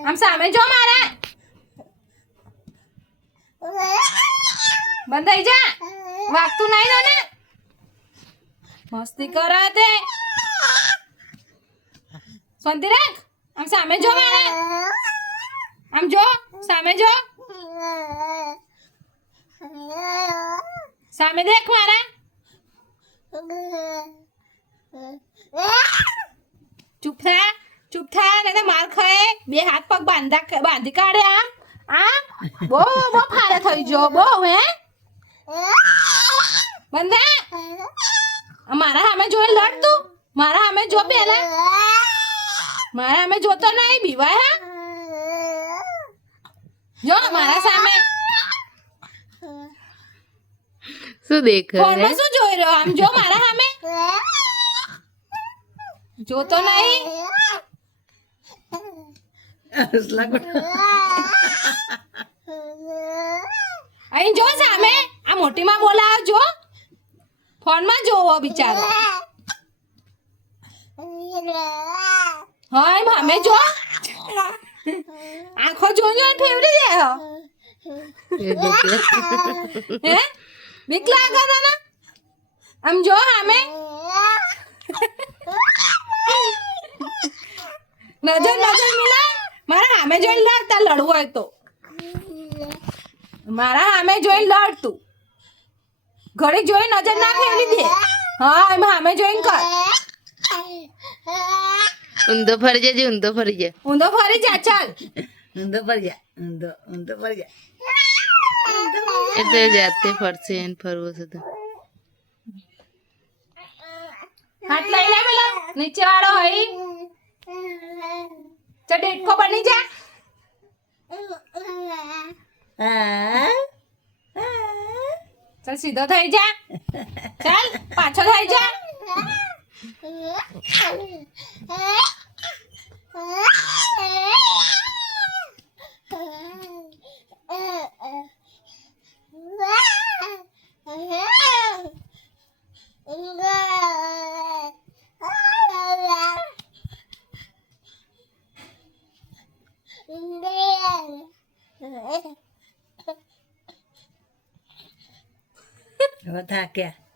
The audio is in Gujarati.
આમ સામે જો મારા બંધ થઈ જા વાગતું નહીં ને મસ્તી કરે તે શાંતિ રાખ આમ સામે જો મારા આમ જો સામે જો સામે દેખ મારા ચૂપ થા નહીં તો માર ખાય બે હાથ પગ બાંધી કાઢે આમ બહુ ફારે થઈ જો બહુ હે બંધા મારા સામે જોઈ લડ તું મારા સામે જો પેલા મારા સામે જોતો નહીં બીવાય હા જો મારા સામે શું દેખાય ફોનમાં શું જોઈ રહ્યો આમ જો મારા સામે જોતો નહીં અહીં જો સામે આ મોટી માં બોલાવ જો ફોનમાં જોવો બિચારો હા મામે જો આંખો જોઈને ફેવરી દે હે બીક લાગે તને આમ જો સામે નજર મિલા મારા સામે જોઈને લડતા લડવું હોય તો મારા સામે જોઈને લડ તું ઘડી જોઈ નજર ના ફેરવી દે હા એમ સામે જોઈને કર ઊંધો ફરી જાય ઊંધો ફરી જા ચાલ ઊંધો ફરી જા ઊંધો ફરી જા એટલે જાતે ફરશે એને ફરવું છે તો હાથ લઈ લે પેલો નીચે વાળો હોય ચલ ડેટકો બની જા ચલ સીધો થઈ જા ચાલ પાછો થઈ જા હવે થાક્યા